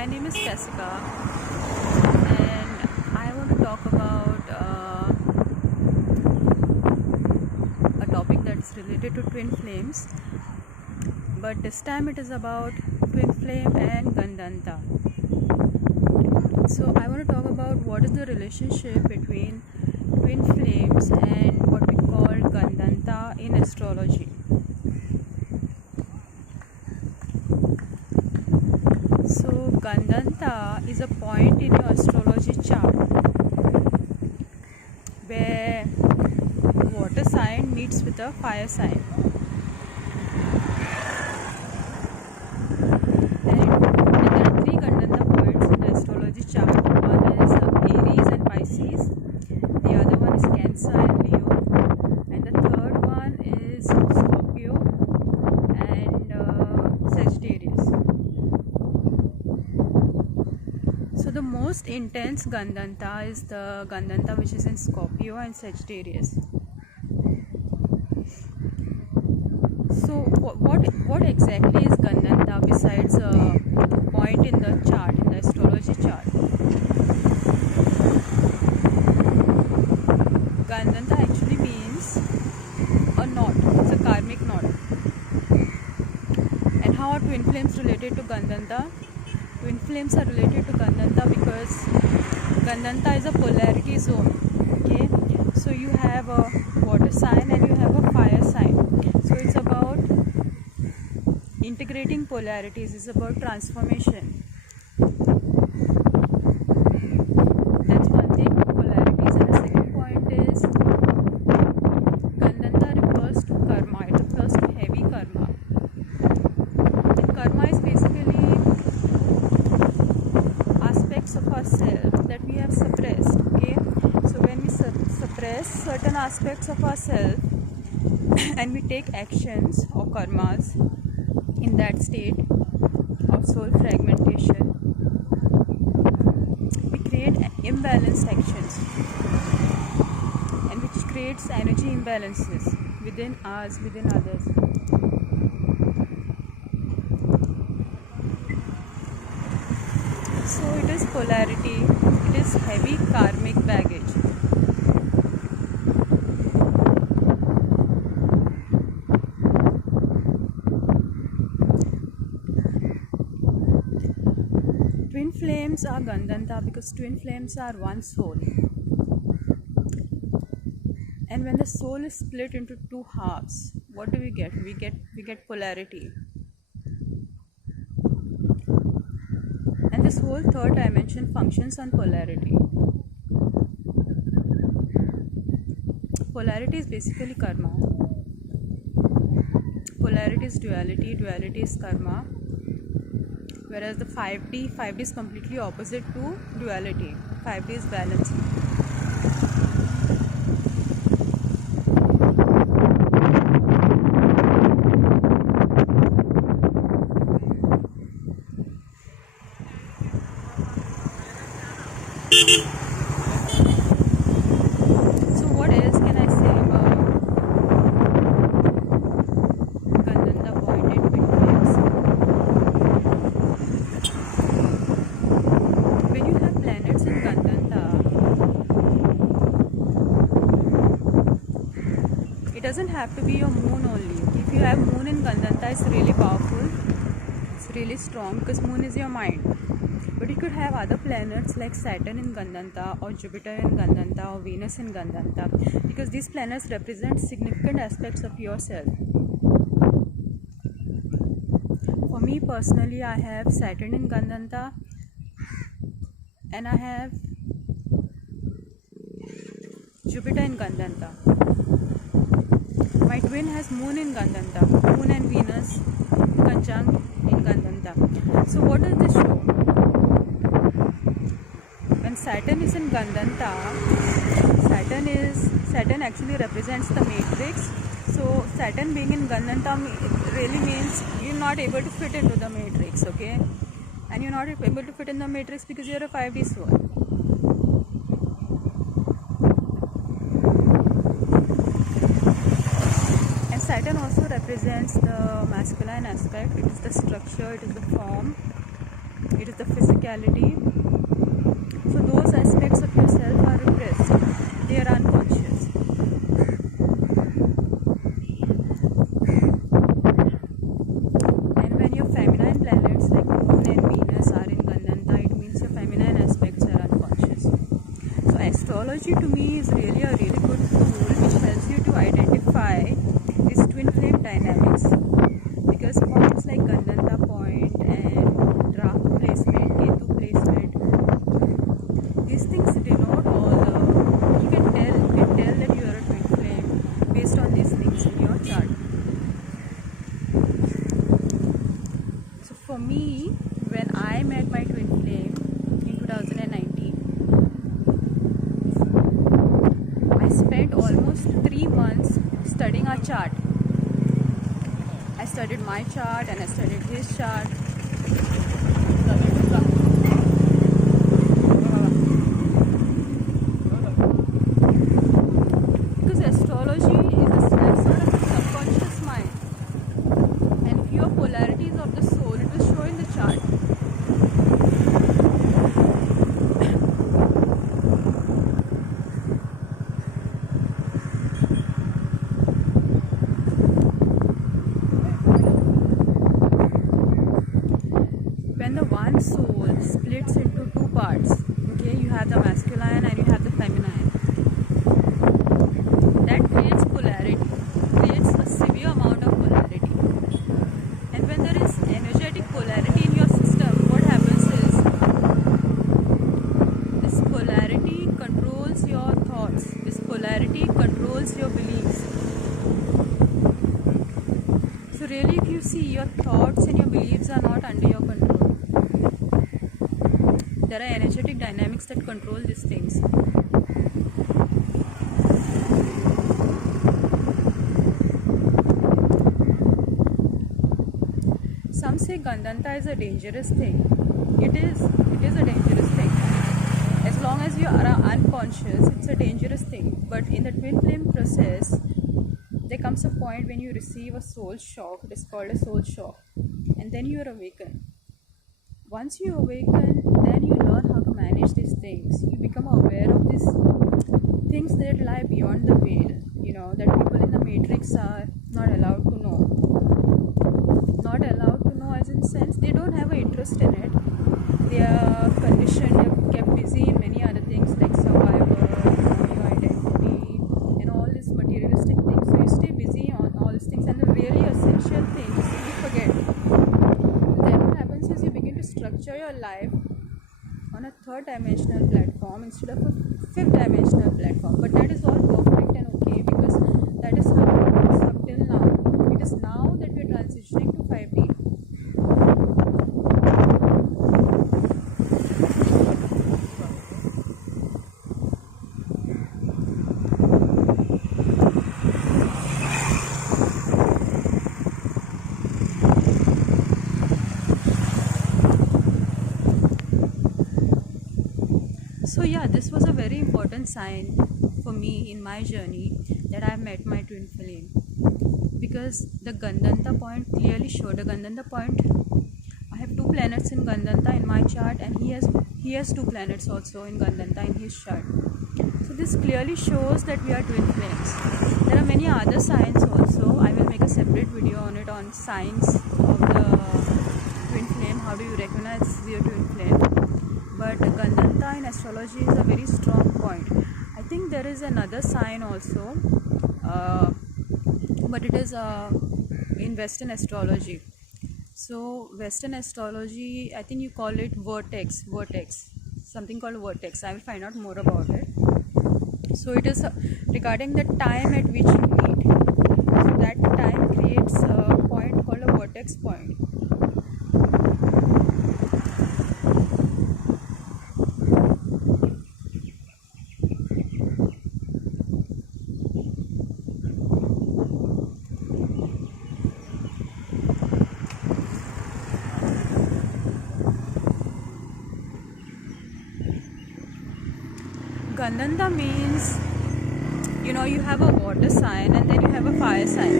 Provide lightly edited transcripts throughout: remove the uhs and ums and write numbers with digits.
My name is Cassica, and I want to talk about a topic that's related to twin flames, but this time it is about twin flame and Gandanta. So I want to talk about what is the relationship between twin flames and what we call Gandanta in astrology. So Gandanta is a point in your astrology chart where water sign meets with a fire sign. And there are three Gandanta points in the astrology chart. One is Aries and Pisces, the other one is Cancer and Leo, and the third one is Scorpio and Sagittarius. So the most intense Gandanta is the Gandanta which is in Scorpio and Sagittarius. So what exactly is Gandanta besides a point in the chart, in the astrology chart? Gandanta actually means a knot, it's a karmic knot. And how are twin flames related to Gandanta? Twin flames are related to Gandanta because Gandanta is a polarity zone. Okay, so you have a water sign and you have a fire sign. So it's about integrating polarities, it's about transformation. That's one thing, polarities. And the second point is Gandanta refers to karma, it refers to heavy karma. And karma is basically aspects of ourselves that we have suppressed. Okay, so when we suppress certain aspects of ourselves and we take actions or karmas in that state of soul fragmentation, we create imbalanced actions, and which creates energy imbalances within us, within others. So it is polarity, it is heavy karmic baggage. Twin flames are Gandanta because twin flames are one soul. And when the soul is split into two halves, what do we get? We get polarity. And this whole third dimension functions on polarity. Polarity is basically karma. Polarity is duality, duality is karma. Whereas the 5D is completely opposite to duality. 5D is balance. So what else can I say about Gandanta point in twin flames? When you have planets in Gandanta, it doesn't have to be your moon only. If you have moon in Gandanta, it's really powerful, it's really strong because moon is your mind. But you could have other planets like Saturn in Gandanta or Jupiter in Gandanta or Venus in Gandanta, because these planets represent significant aspects of yourself. For me personally, I have Saturn in Gandanta and I have Jupiter in Gandanta. My twin has Moon in Gandanta, Moon and Venus conjunct in Gandanta. So what does this show? When Saturn is in Gandanta, Saturn actually represents the matrix. So Saturn being in Gandanta really means you're not able to fit into the matrix, okay? And you're not able to fit in the matrix because you're a 5D soul. And Saturn also represents the masculine aspect. It is the structure, it is the form, it is the physicality. So those aspects of yourself are repressed, they are unconscious. And when your feminine planets like Moon and Venus are in Gandanta, it means your feminine aspects are unconscious. So astrology to me is really a really good tool which helps you to identify these twin flame dynamics, because points like Gandanta point and Rahu placement, Ketu placement, these things denote all you can tell that you are a twin flame based on these things in your chart. So for me, when I met my twin flame in 2019, I spent almost 3 months studying our chart. I studied my chart and I studied his chart. Because astrology is a sort of a subconscious mind, and if your polarities of the soul, it will show in the chart. When the one soul splits into two parts, okay, you have the masculine and you have the feminine, that creates polarity, creates a severe amount of polarity. And when there is energetic polarity in your system, what happens is this polarity controls your thoughts, this polarity controls your beliefs. So really, if you see, your thoughts and your beliefs are not under your control. There are energetic dynamics that control these things. Some say Gandanta is a dangerous thing. It is a dangerous thing. As long as you are unconscious, it's a dangerous thing. But in the twin flame process, there comes a point when you receive a soul shock. It is called a soul shock. And then you are awakened. Once you awaken, then you learn how to manage these things. You become aware of these things that lie beyond the veil, that people in the matrix are not allowed to know. Not allowed to know as in sense they don't have an interest in it. They are conditioned, they are kept busy in many other things like survival, your identity, and all these materialistic things. So you stay busy on all these things, and the really essential things you forget. Then what happens is you begin to structure your life on a third dimensional platform instead of a fifth dimensional platform. But that is all perfect and okay, because that is how it was up till now. It is now that we are transitioning to 5D. So yeah, this was a very important sign for me in my journey that I met my twin flame, because the Gandanta point clearly showed. The Gandanta point, I have 2 planets in Gandanta in my chart, and he has 2 planets also in Gandanta in his chart. So this clearly shows that we are twin flames. There are many other signs also. I will make a separate video on it, on signs of the twin flame. How do you recognize your twin flame? But Gandanta in astrology is a very strong point. I think there is another sign also, but it is in Western astrology. So Western astrology, I think you call it vortex, something called vortex. I will find out more about it. So it is regarding the time at which you meet. So that time creates a point called a vortex point. Gandanta means, you have a water sign and then you have a fire sign.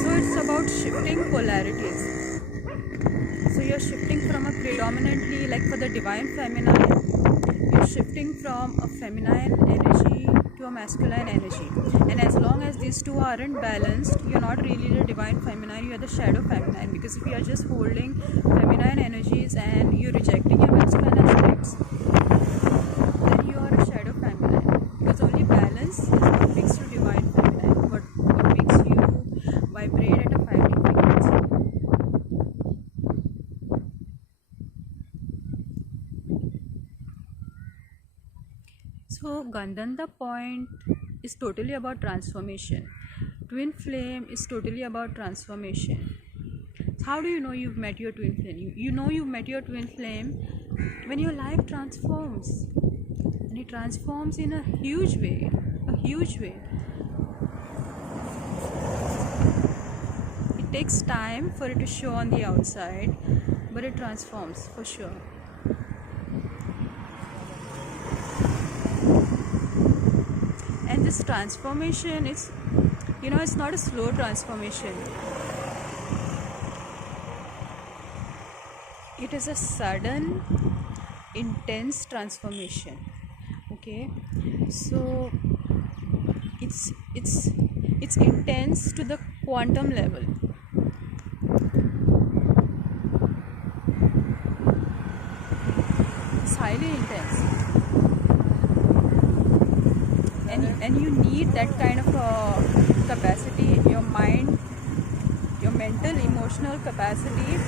So it's about shifting polarities. you're shifting from a predominantly, like for the divine feminine, you're shifting from a feminine energy to a masculine energy. And as long as these two aren't balanced, you're not really the divine feminine, you're the shadow feminine. Because if you are just holding feminine energies and you're rejecting your masculine aspects, then you are a shadow feminine. Because only balance is what makes you divine feminine, what makes you vibrate at a vibrating frequency. So Gandanta point is totally about transformation. Twin flame is totally about transformation. How do you know you've met your twin flame? You know you've met your twin flame when your life transforms. And it transforms in a huge way. A huge way. It takes time for it to show on the outside, but it transforms for sure. And this transformation is, it's not a slow transformation. It is a sudden, intense transformation. Okay, so it's intense to the quantum level. It's highly intense. And you need that kind of capacity. Your mind, your mental, emotional capacity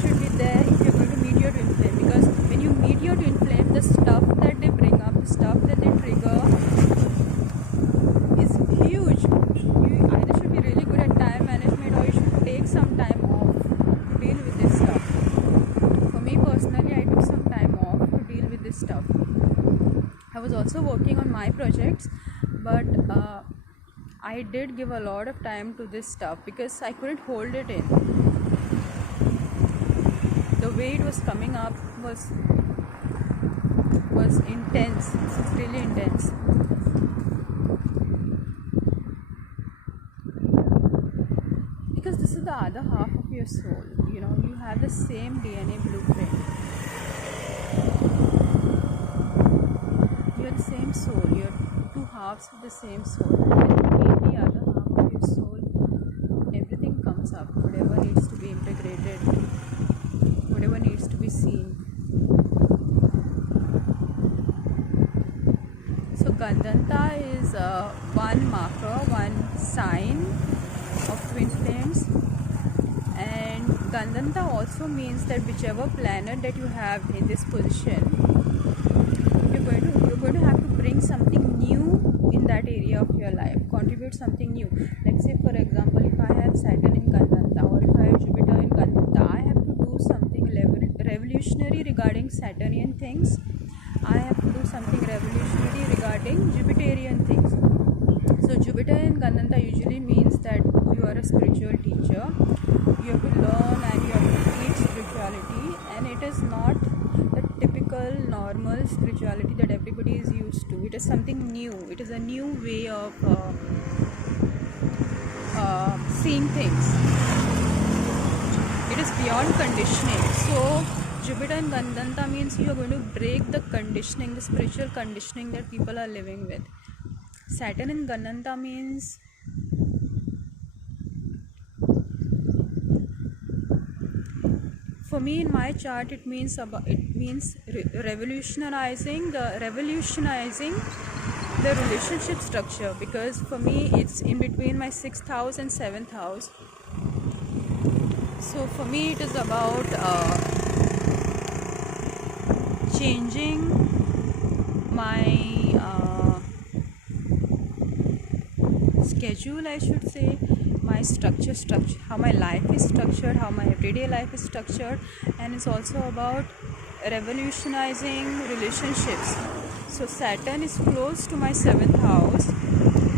should be there if you're going to meet your twin flame. Because when you meet your twin flame, the stuff that they bring up, the stuff that they trigger is huge. You either should be really good at time management, or you should take some time off to deal with this stuff. For me personally, I took some time off to deal with this stuff. I was also working on my projects, but I did give a lot of time to this stuff because I couldn't hold it in. The way it was coming up was intense, really intense. Because this is the other half of your soul. You have the same DNA blueprint. You're the same soul. You're two halves of the same soul. And when you meet the other half of your soul, everything comes up. Whatever needs to be integrated, whatever needs to be seen. So Gandanta is one marker, one sign of twin flames. And Gandanta also means that whichever planet that you have in this position, you're going to have to bring something new in that area of your life, contribute something new. Like say for example, if I have Saturn in Gandanta, or if I have Jupiter in Gandanta, I have to do something revolutionary regarding Saturnian things. I have to do something revolutionary regarding Jupiterian things. So Jupiter in Gandanta usually means that you are a spiritual teacher. You have to learn and you have to teach spirituality, and it is not the typical normal spirituality that everybody is used to. It is something new. It is a new way of seeing things. It is beyond conditioning. So Jupiter in Gandanta means you are going to break the conditioning, the spiritual conditioning that people are living with. Saturn in Gandanta means for me in my chart it means revolutionizing the relationship structure, because for me it's in between my 6th house and 7th house. So for me it is about changing my schedule, I should say, my structure, how my life is structured, how my everyday life is structured. And it's also about revolutionizing relationships. So Saturn is close to my 7th house,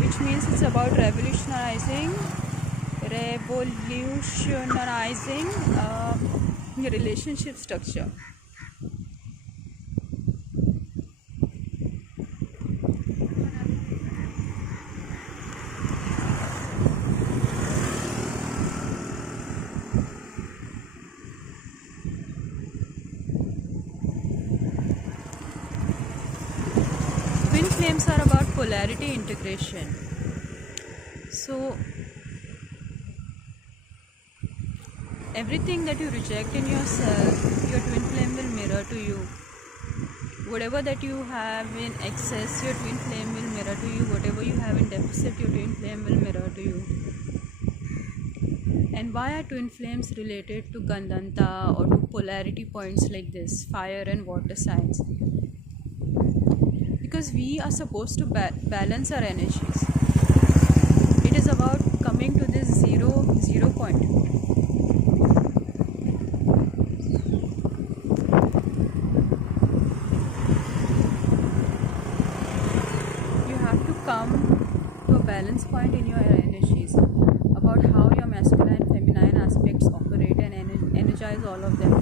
which means it's about revolutionizing relationship structure. flames are about polarity integration. So everything that you reject in yourself, your twin flame will mirror to you. Whatever that you have in excess, your twin flame will mirror to you. Whatever you have in deficit, your twin flame will mirror to you. And why are twin flames related to Gandanta or to polarity points like this, fire and water signs? Because we are supposed to balance our energies. It is about coming to this zero point. You have to come to a balance point in your energies, about how your masculine and feminine aspects operate and energize all of them.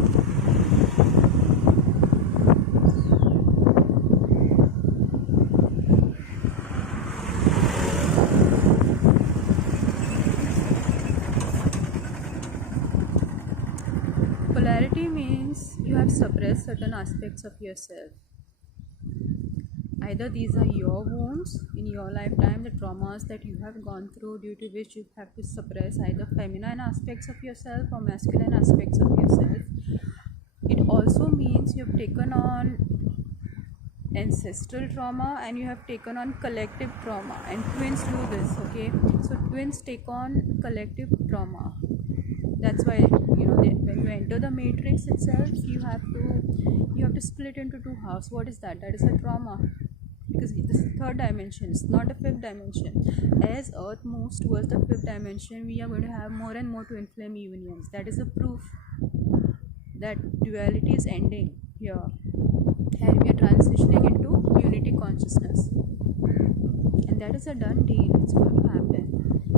Polarity means you have suppressed certain aspects of yourself. Either these are your wounds in your lifetime, the traumas that you have gone through due to which you have to suppress either feminine aspects of yourself or masculine aspects of yourself. It also means you have taken on ancestral trauma and you have taken on collective trauma, and twins do this, okay? So twins take on collective trauma. That's why, when you enter the matrix itself, you have to split into two halves. What is that? That is a trauma, because this is third dimension, it's not a fifth dimension. As earth moves towards the fifth dimension, we are going to have more and more twin flame unions. That is a proof that duality is ending here, and we are transitioning into unity consciousness, and that is a done deal. It's going to happen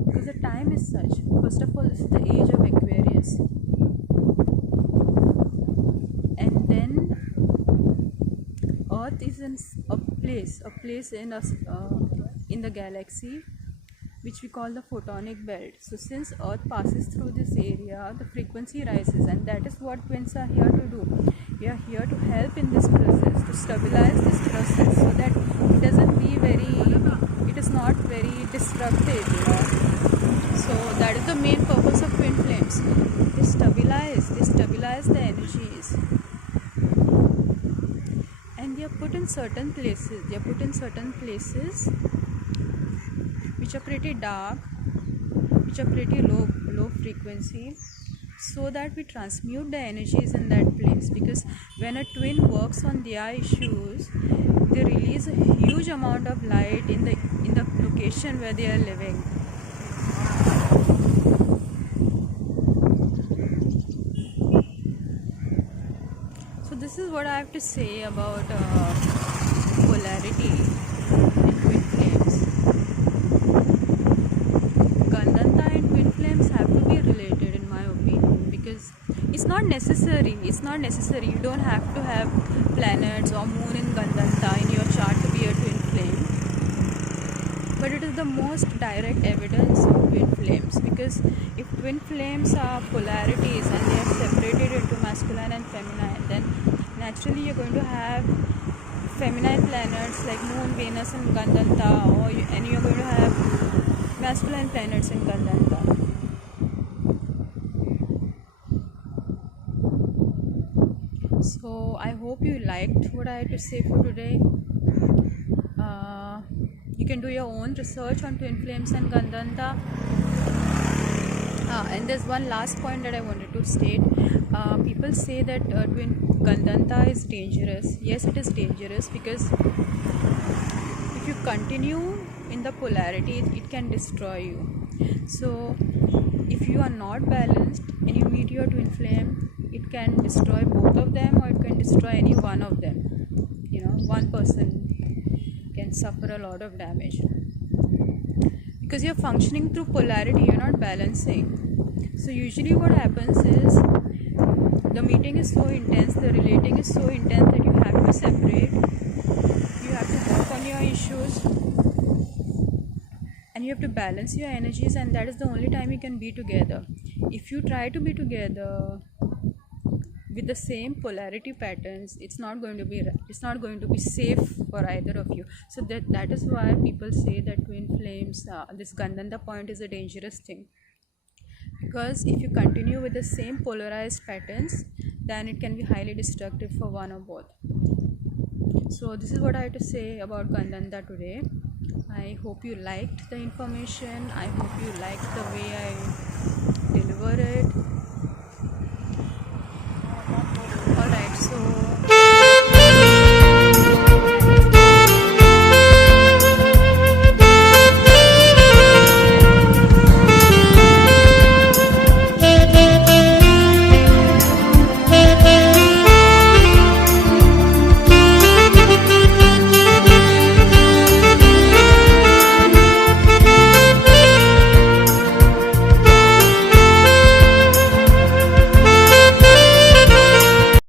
because the time is such. First of all, this is the age of Aquarius, and then Earth is in a place in the galaxy which we call the photonic belt. So since Earth passes through this area, the frequency rises, and that is what twins are here to do. We are here to help in this process, to stabilize this process so that it is not very disruptive, So that is the main purpose of twin flames. They stabilize the energies. And they are put in certain places. Which are pretty dark, which are pretty low frequency, so that we transmute the energies in that place. Because when a twin works on their issues, they release a huge amount of light in the location where they are living. So this is what I have to say about polarity in twin flames. Gandanta and twin flames have to be related, in my opinion, because it's not necessary. You don't have to have planets or moon in Gandanta in your chart to be a twin flame. But it is the most direct evidence of twin flames, because if twin flames are polarities and they are separated into masculine and feminine, then naturally you're going to have feminine planets like Moon, Venus and Gandanta, and you're going to have masculine planets in Gandanta. So I hope you liked what I had to say for today. You can do your own research on twin flames and Gandanta. And there's one last point that I wanted to state. People say that twin Gandanta is dangerous. Yes, it is dangerous, because if you continue in the polarity, it can destroy you. So if you are not balanced and you meet your twin flame, it can destroy both of them, or it can destroy any one of them. One person can suffer a lot of damage, because you're functioning through polarity, you're not balancing. So usually what happens is, the meeting is so intense, the relating is so intense that you have to separate. You have to work on your issues, and you have to balance your energies, and that is the only time you can be together. If you try to be together with the same polarity patterns, it's not going to be safe for either of you. So that is why people say that twin flames, this Gandanta point is a dangerous thing, because if you continue with the same polarized patterns, then it can be highly destructive for one or both. So this is what I have to say about Gandanta today. I hope you liked the information. I hope you liked the way I deliver it.